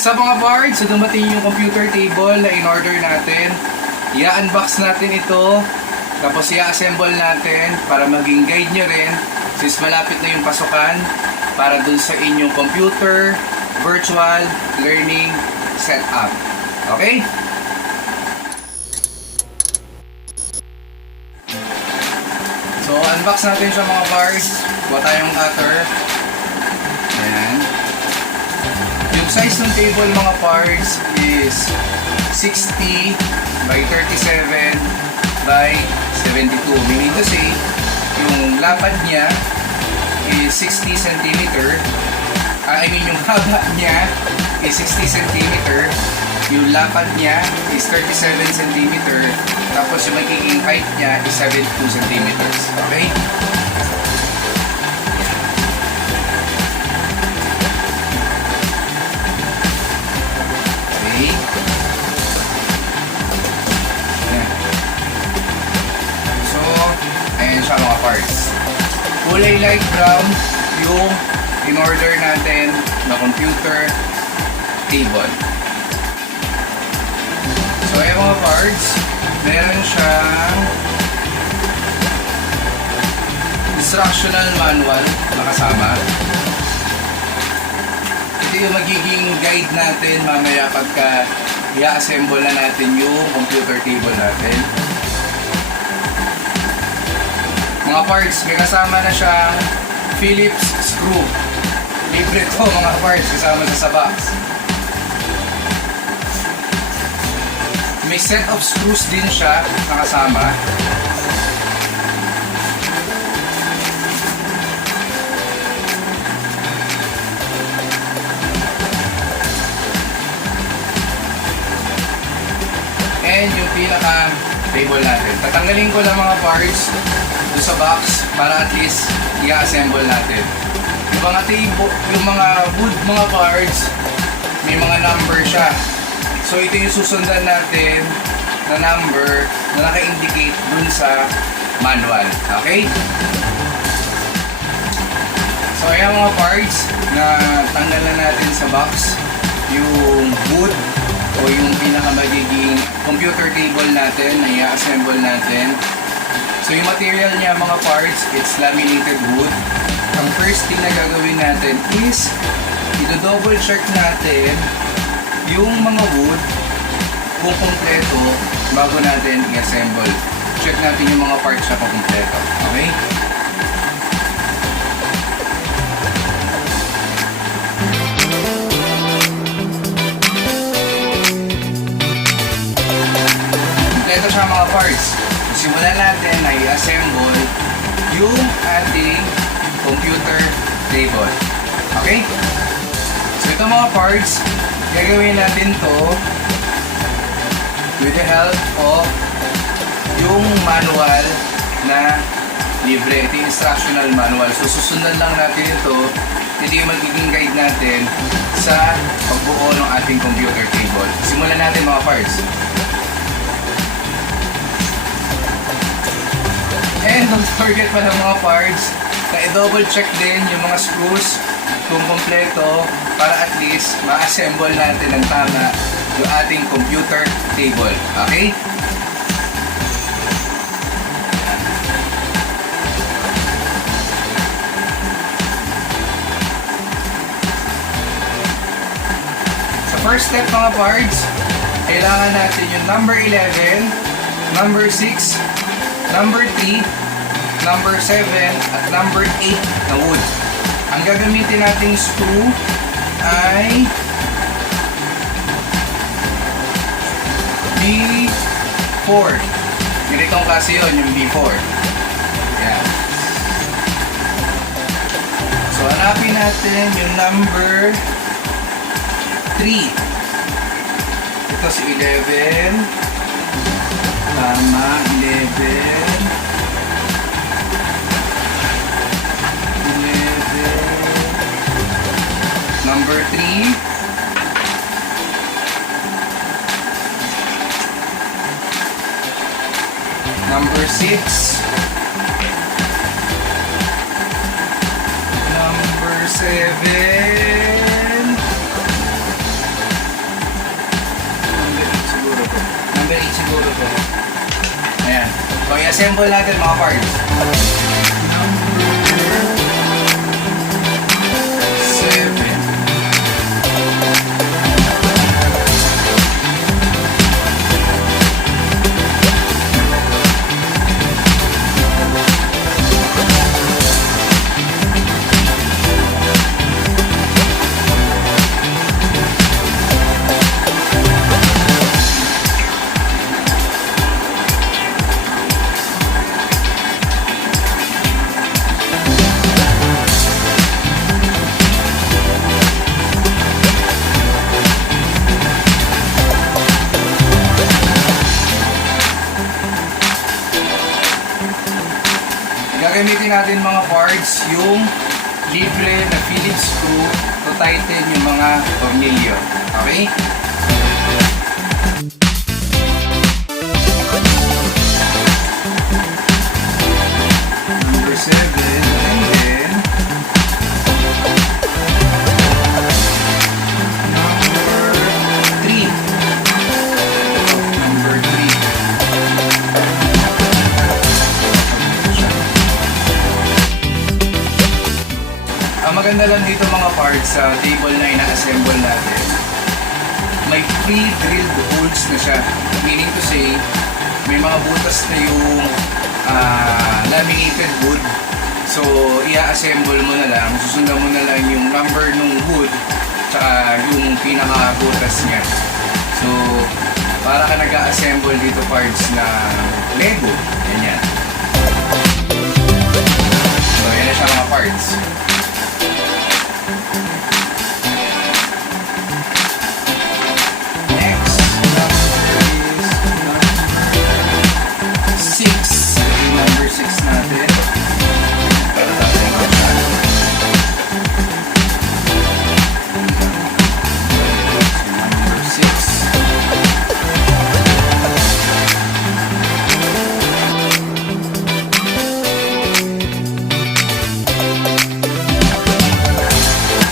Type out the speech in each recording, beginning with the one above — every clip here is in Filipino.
Sa mga pards, so dumating yung computer table na in-order natin. I-unbox natin ito. Tapos i-assemble natin para maging guide nyo rin. Since malapit na yung pasukan para dun sa inyong computer virtual learning setup. Okay? So, unbox natin siya mga pards. Kuha tayong cutter. Ayan. Yung size ng table mga pards is 60 by 37 by 72. Meaning to say, yung lapad niya is 60 cm. Yung haba niya is 60 cm. Yung lapad niya is 37 cm. Tapos yung magiging height niya is 72 cm. Okay? Okay. Ayan. So, ayan siya mga parts. Kulay light brown yung in-order natin na computer table. So, ayan mga parts. Meron siyang instructional manual na kasama. Ito yung magiging guide natin mamaya pagka i-assemble na natin yung computer table natin. Mga parts, may kasama na siyang Phillips screw. Libre to mga parts, kasama sa box. May set of screws din siya nakasama. And yung pinaka table natin. Tatanggalin ko lang mga parts doon sa box para at least i-assemble natin. Yung mga table, yung mga wood mga parts, may mga number siya. So ito yung susundan natin na number na naka-indicate dun sa manual. Okay? So ayan mga parts na tanggalan natin sa box yung wood o yung pinaka magiging computer table natin na i-assemble natin. So yung material niya mga parts, it's laminated wood. Ang first thing na gagawin natin is i-double check natin yung mga wood kung kompleto bago natin i-assemble. Check natin yung mga parts na kompleto. Okay? Kompleto siya mga parts. Simulan natin na i-assemble yung ating computer table. Okay? So ito mga parts, gagawin natin to with the help of yung manual na libre. Ito yung instructional manual. So susundan lang natin ito. Ito yung magiging guide natin sa pagbuo ng ating computer table. Simulan natin mga parts. And don't forget pala mga parts na i-double check din yung mga screws kung kompleto para at least ma-assemble natin ng tama yung ating computer table. Okay? Sa first step mga parts, kailangan natin yung number 11, number 6, number 3, number 7, at number 8 na wood. Ang gagamitin nating screw ay B4. Ganitong klase yun, yung B4. Yan. So, hanapin natin yung number 3. Ito si 11. Tama, 11. Number 3. Number 6. Number 7. So, i-assemble natin mga parts. Gagamitin natin mga parts yung libre na Phillips screw to tighten yung mga tornilyo. Okay? Number 7 and then number 3. Ang maganda lang dito mga parts sa table na ina-assemble natin, may pre-drilled holes na siya. Meaning to say, may mga butas na yung laminated wood. So, i-assemble mo na lang, susundan mo na lang yung number ng wood tsaka yung pinaka-butas niya. So, para ka nag-assemble dito parts na Lego. Ganyan. So, yan na siya mga parts. Next, number 6 natin. Para natin siya. Number 6.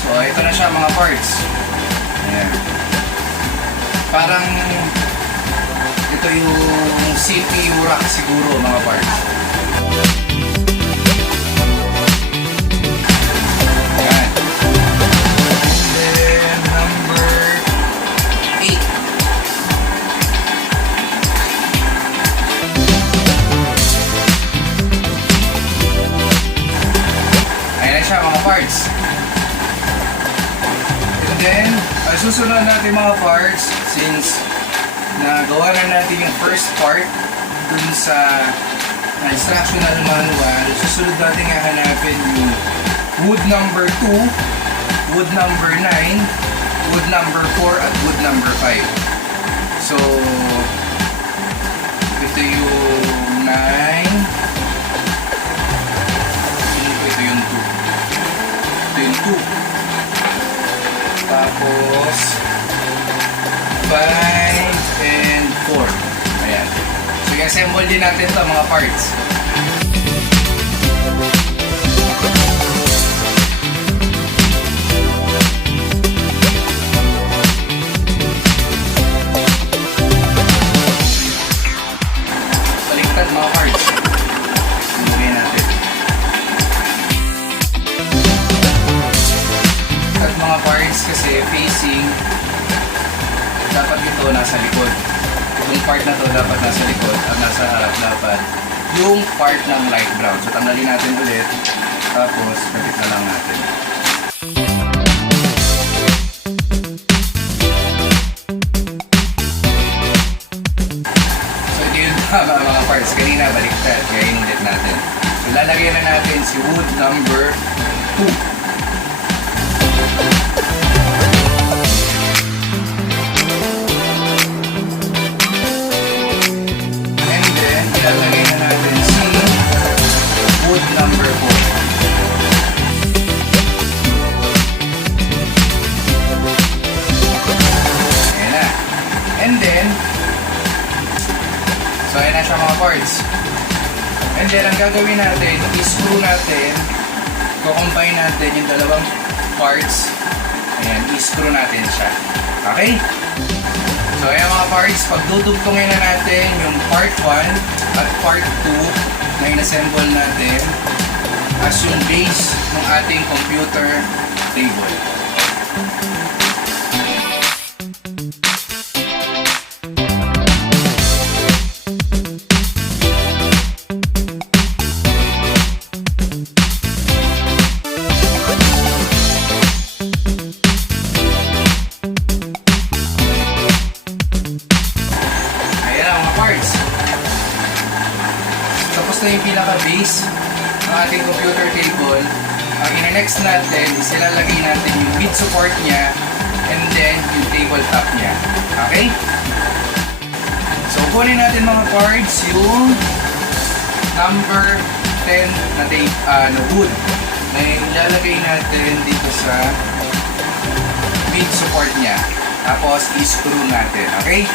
So, ito na siya mga parts. Ayan. Parang ito yung CPU rack siguro mga parts. Ayan. And then number 8. Ayan na siya mga parts. And then, susunod natin mga parts since nagawa na natin yung first part dun sa instructional manual. Susunod natin nga hanapin yung wood number 2, wood number 9, wood number 4, at wood number 5. So, ito yung 9, ito yung 2. Ito yung 2. Tapos 5 and 4. Ayan. So i-assemble din natin ito mga parts. Baliktad mga parts. Ilagay natin. At mga parts kasi facing dapat ito nasa likod. Itong part na to dapat nasa likod at nasa harap dapat yung part ng light brown. So tanggalin natin ulit tapos kapit na lang natin. So ito yung mga parts. Kanina baliktad. Kaya inulit natin. So lalagyan na natin si wood number 2. Ilalagay na natin si wood number 4. Ayan na. And then, so ayan na siya mga parts. And then, ang gagawin natin, i-screw natin, kukombine natin yung dalawang parts. Ayan, i-screw natin siya. Okay? So, So ayan mga parts, pagdudugtungin na natin yung part 1 at part 2 na inassemble natin as yung base ng ating computer table. Tapos na yung pinaka-base ng ating computer table. Ang ina-next natin is ilalagay natin yung mid support niya and then yung tabletop niya. Okay? So, kunin natin mga parts yung number 10 na wood na ilalagay natin dito sa mid support niya. Tapos, i-screw natin. Okay?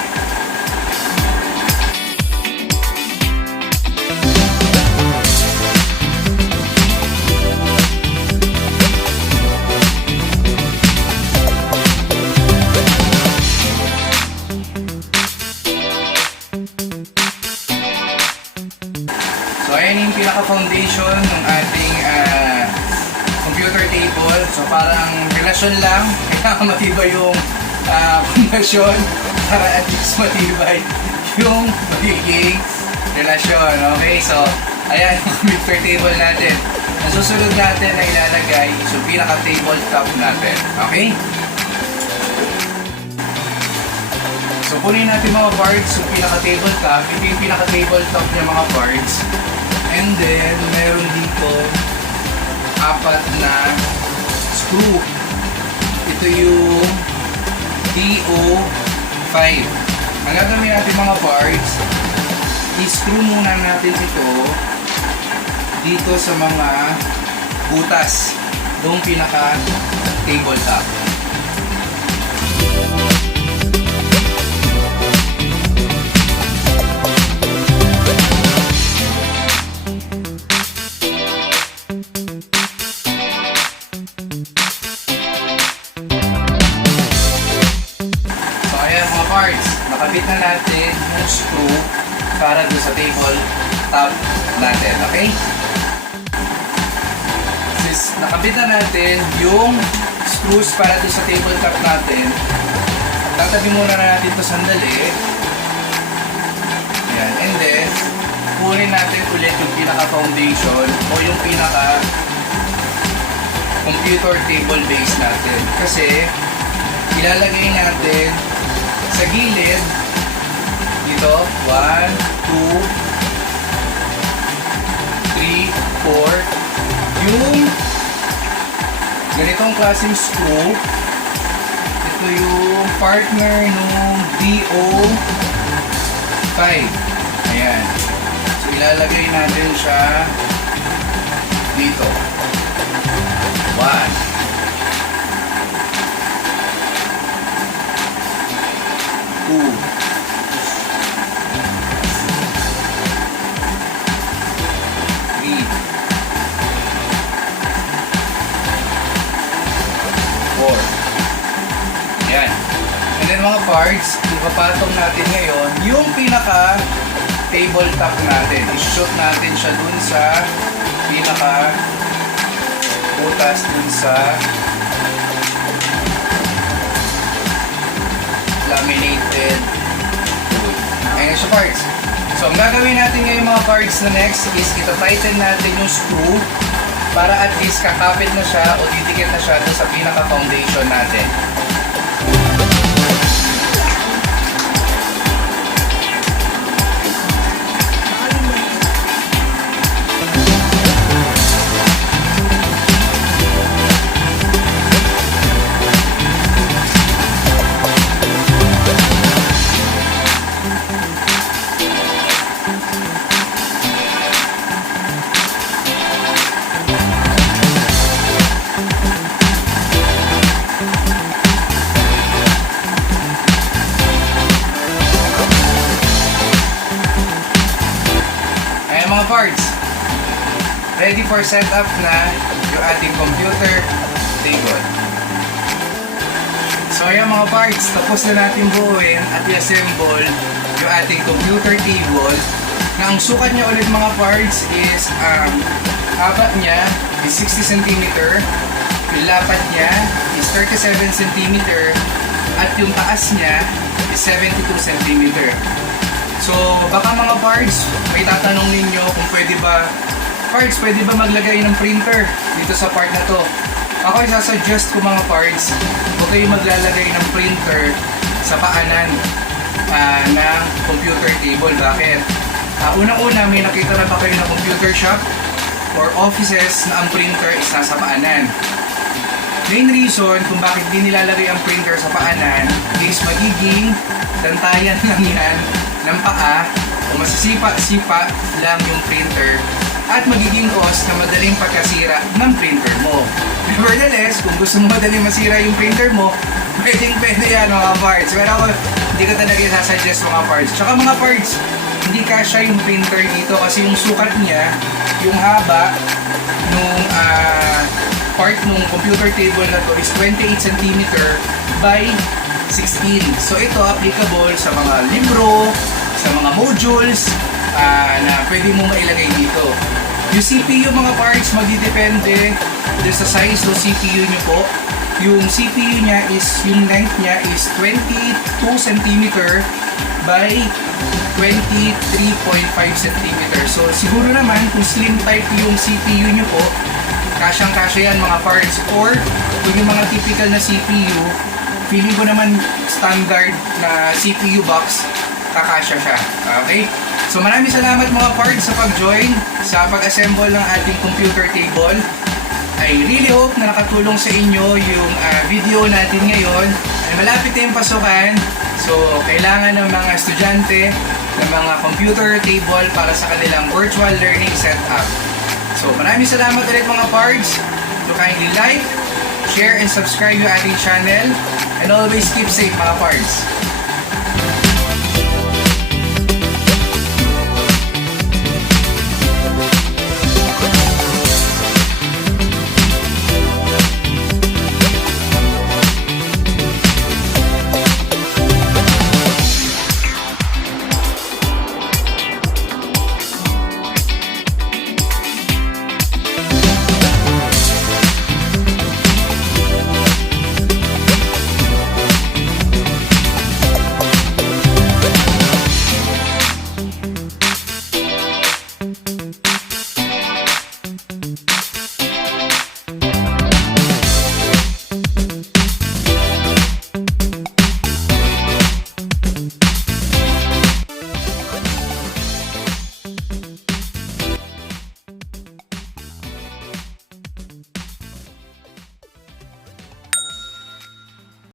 So ayan yung pinaka-foundation ng ating computer table. So parang relasyon lang, kailangan matibay yung foundation para at least matibay yung magiging relasyon. Okay, so ayan yung computer table natin. Ang susunod natin na ilalagay is yung pinaka-tabletop natin. Okay? So kunin natin mga parts yung pinaka-tabletop. Ito yung pinaka-tabletop niya mga parts. And then, meron dito 4 na screw. Ito yung DO5. Ang gagawin natin mga parts, i-screw muna natin ito dito sa mga butas ng pinaka-tabletop. Nakabit na natin yung screw para doon sa table top natin, okay? Since nakabit na natin yung screws para doon sa table top natin, tatabi muna na natin ito sandali. Ayan, and then kunin natin ulit yung pinaka-foundation o yung pinaka-computer table base natin. Kasi ilalagay natin sa gilid dito 1, 2, 3, 4 yung ganitong klaseng screw. Ito yung partner nung DO5. Ayan, so ilalagay natin siya dito 1, 2, 3, 4. Yan. And then mga parts, ipapatong natin ngayon yung pinaka tabletop natin. I-shoot natin siya dun sa pinaka butas dun sa laminated wood. Ayan siya parts. So ang gagawin natin ngayon mga parts na next is ita-tighten natin yung screw para at least kakapit na siya o didikit na siya sa pinaka-foundation natin. Mga parts, ready for setup na yung ating computer table. So So ayan mga parts, tapos na natin buuin at i-assemble yung ating computer table na ang sukat niya ulit mga parts is haba niya is 60 cm, yung lapad niya is 37 cm at yung taas niya is 72 cm. So baka mga parts, may tatanong ninyo kung pwede ba maglagay ng printer dito sa part na to. Ako isasuggest ko mga parts, huwag kayong maglalagay ng printer sa paanan ng computer table. Bakit? Unang-una, may nakita na ba kayo na computer shop or offices na ang printer is nasa paanan? Main reason kung bakit di nilalagay ang printer sa paanan is magiging dantayan lang yan ng paa o masisipa-sipa lang yung printer at magiging cause na madaling pagkasira ng printer mo. Nevertheless, kung gusto mo madaling masira yung printer mo, pwede yan mga parts. Pero ako, hindi ko talaga isasuggest mga parts. Tsaka mga parts, hindi kasya yung printer dito kasi yung sukat niya, yung haba nung part nung computer table na to is 28 cm by 16. So ito applicable sa mga libro, sa mga modules na pwede mo mailagay dito. Yung CPU mga parts, magdidepende sa size ng CPU nyo po. Yung CPU niya is, yung length niya is 22 cm by 23.5 cm. So siguro naman kung slim type yung CPU nyo po, kasyang-kasya yan mga parts. Or kung yung mga typical na CPU, feeling ko naman standard na CPU box, kakasya siya. Okay? So maraming salamat mga parts sa pag-join sa pag-assemble ng ating computer table. I really hope na nakatulong sa inyo yung video natin ngayon. Ay malapit na yung pasukan. So kailangan ng mga estudyante ng mga computer table para sa kanilang virtual learning setup. So maraming salamat ulit mga parts. So kindly like, share, and subscribe yung ating channel. And always keep safe mga parts.